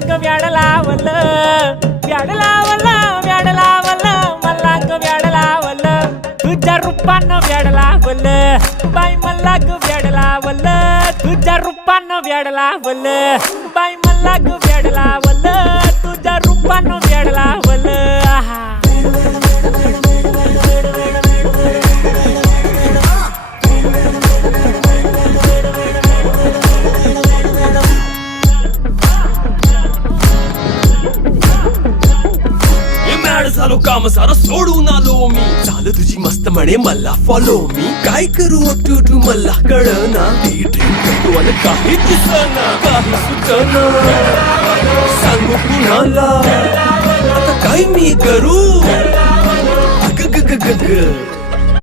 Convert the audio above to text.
ग व्याड लावलं व्याड लावलं व्याड लावलं मला ग व्याड लावलं तुझ्या रूपानं व्याड लावलं बाई मला ग व्याड लावलं तुझ्या रूपानं व्याड लावलं बाई मला ग व्याड लावलं तुझ्या रूपानं व्याड लावलं आहा झालो काम सारा सोडून आलो मी झालं तुझी मस्त म्हणे मला फॉलो मी काय करू टू मला कळना ती ड्रीम करतो आणि काही दिसना काही सुचना सांगू कुणाला आता काय मी करू अग ग ग ग ग